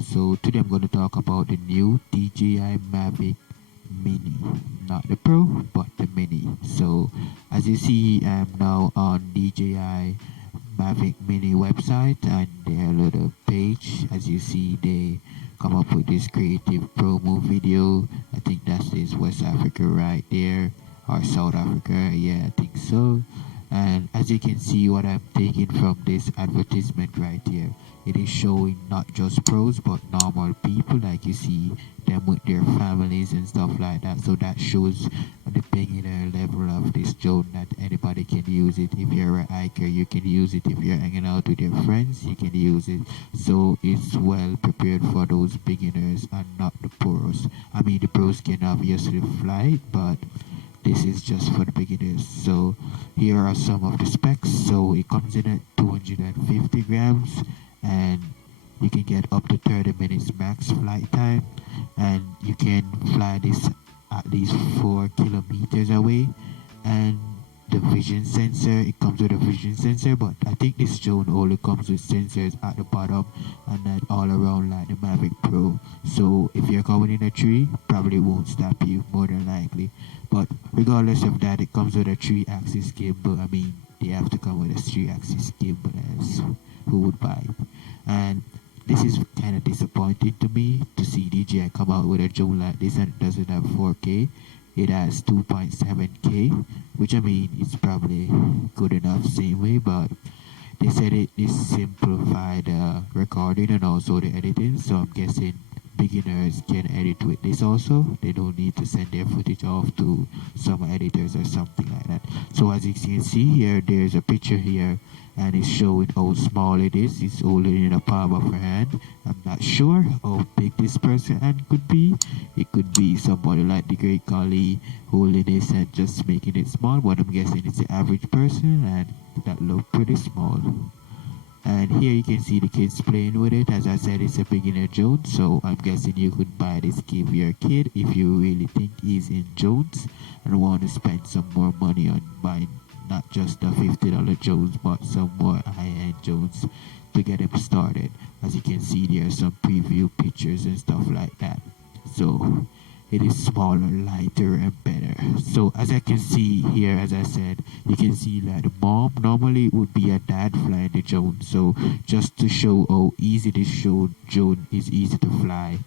guys. So today I'm going to talk about the new DJi Mavic MINI, not the Pro but the Mini. So as you see, I'm now on DJi Mavic MINI website and their little page. As you see, they come up with this creative promo video. I think that is West Africa right there, or South Africa. Yeah, I think so. And as you can see, what I'm taking from this advertisement right here, it is showing not just pros but normal people, like you see them with their families and stuff like that. So that shows the beginner level of this drone, that anybody can use it. If you're a hiker, you can use it. If you're hanging out with your friends, you can use it. So it's well prepared for those beginners and not the pros. I mean, the pros can obviously fly, but this is just for the beginners. So here are some of the specs. So it comes in at 250 grams, and you can get up to 30 minutes max flight time, and you can fly this at least 4 kilometers away. And the vision sensor, it comes with a vision sensor, but I think this drone only comes with sensors at the bottom and not all around like the Mavic Pro. So if you're coming in a tree, probably won't stop you, more than likely. But regardless of that, it comes with a 3-axis gimbal. I mean, they have to come with a 3-axis gimbal, as who would buy it? And this is kind of disappointing to me to see DJi come out with a drone like this and it doesn't have 4K. It has 2.7K, which I mean, it's probably good enough same way, but they said it is simplified recording and also the editing, so I'm guessing beginners can edit with this also. They don't need to send their footage off to some editors or something like that. So as you can see here, there's a picture here and it's showing how small it is. It's only in the palm of her hand. I'm not sure how big this person's hand could be. It could be somebody like the great Kali holding this and just making it small, but I'm guessing it's the average person and that look pretty small. And here you can see the kids playing with it. As I said, it's a beginner drone, so I'm guessing you could buy this, give your kid if you really think he's in drones and want to spend some more money on buying not just the $50 drones but some more high-end drones to get him started. As you can see, there are some preview pictures and stuff like that. So it is smaller, lighter, and better. So as I can see here, as I said, you can see that the mom, normally it would be a dad flying the drone. So just to show how easy this drone is easy to fly,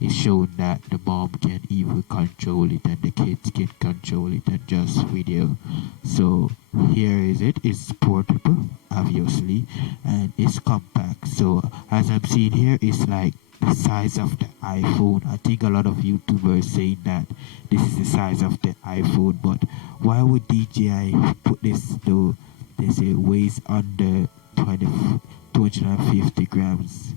it's shown that the mom can even control it and the kids can control it and just video. So here is it. It's portable, obviously, and it's compact. So as I'm seeing here, it's like the size of the iPhone. I think a lot of YouTubers saying that this is the size of the iPhone, but why would DJi put this though? They say weighs under 250 grams,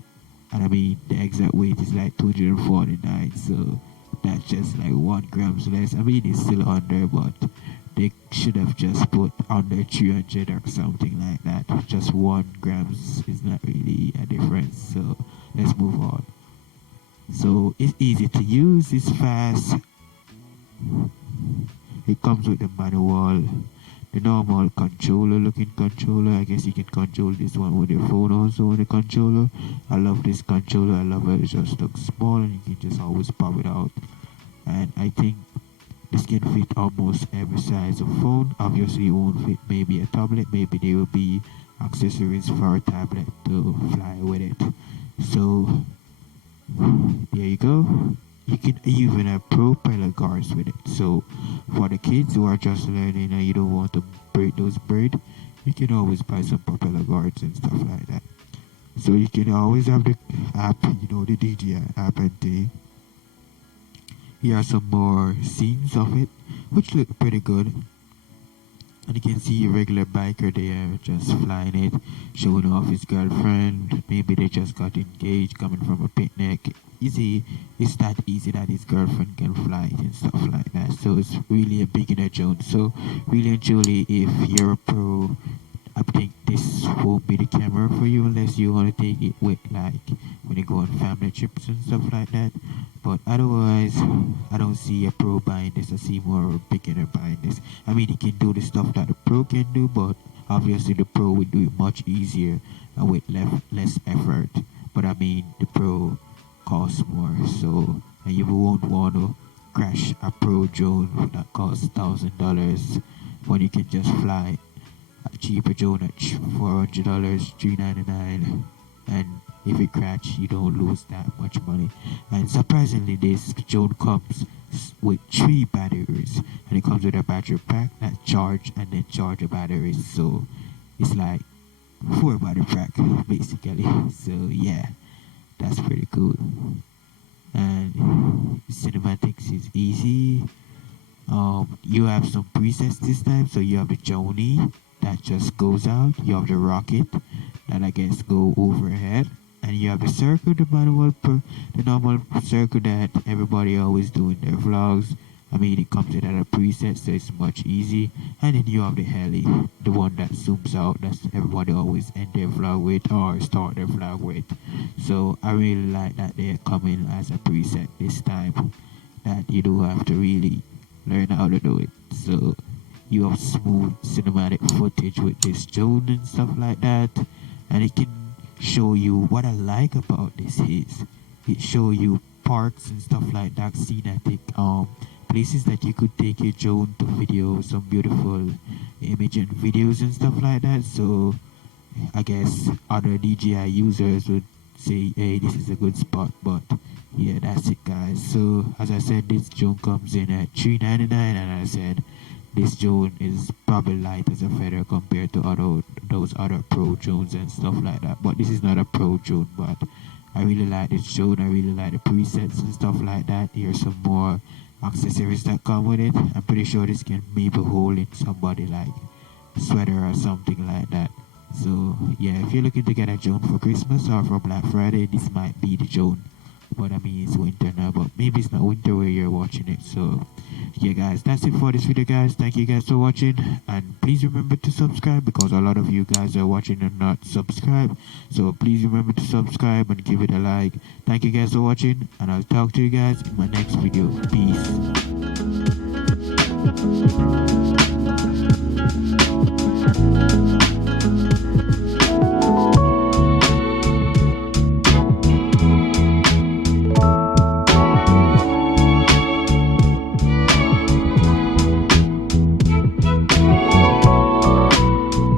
and I mean the exact weight is like 249, so that's just like 1 grams less. I mean, it's still under, but they should have just put under 300 or something like that. Just 1 grams is not really a difference, so let's move on. So it's easy to use, it's fast, it comes with the manual, the normal controller looking controller. I guess you can control this one with your phone also with the controller. I love this controller, I love it. It just looks small and you can just always pop it out. And I think this can fit almost every size of phone. Obviously it won't fit maybe a tablet, maybe there will be accessories for a tablet to fly with it. So there you go. You can even have propeller guards with it. So for the kids who are just learning and you don't want to break those birds, you can always buy some propeller guards and stuff like that. So you can always have the app, the DJi app and thing. Here are some more scenes of it, which look pretty good. And you can see a regular biker there just flying it, showing off his girlfriend. Maybe they just got engaged, coming from a picnic. You see, it's that easy that his girlfriend can fly it and stuff like that. So it's really a beginner drone. So really and truly, if you're a pro, I think this won't be the camera for you unless you want to take it with, like, when you go on family trips and stuff like that. But otherwise, I don't see a pro buying this. I see more of a beginner buying this. I mean, he can do the stuff that the pro can do, but obviously the pro will do it much easier and with less effort. But I mean, the pro cost more. So, and you won't want to crash a pro drone that costs $1,000 when you can just fly a cheaper drone at $400, $399, and if it crashes, you don't lose that much money. And surprisingly, this drone comes with 3 batteries, and it comes with a battery pack that charge and then charge the batteries. So it's like 4 battery pack basically. So yeah, that's pretty cool. And cinematics is easy. You have some presets this time. So you have the Joni that just goes out. You have the rocket that I guess go overhead, and you have the circle, the normal circle that everybody always do in their vlogs. I mean, it comes with a preset, so it's much easy. And then you have the heli, the one that zooms out. That's everybody always end their vlog with or start their vlog with. So I really like that they're coming as a preset this time. That you don't have to really learn how to do it. So you have smooth cinematic footage with this drone and stuff like that, and it can show you what I like about this is it show you parks and stuff like that, scenic places that you could take your drone to video some beautiful image and videos and stuff like that. So I guess other DJi users would say, hey, this is a good spot. But yeah, that's it, guys. So as I said, this drone comes in at $399, and I said this drone is probably light as a feather compared to those other pro drones and stuff like that. But this is not a pro drone, but I really like this drone. I really like the presets and stuff like that. Here's some more accessories that come with it. I'm pretty sure this can maybe hold in somebody like sweater or something like that. So yeah, if you're looking to get a drone for Christmas or for Black Friday, this might be the drone. But I mean, it's winter now, but maybe it's not winter where you're watching it. So yeah, guys, that's it for this video, guys. Thank you guys for watching, and please remember to subscribe, because a lot of you guys are watching and not subscribed. So please remember to subscribe and give it a like. Thank you guys for watching, and I'll talk to you guys in my next video. Peace.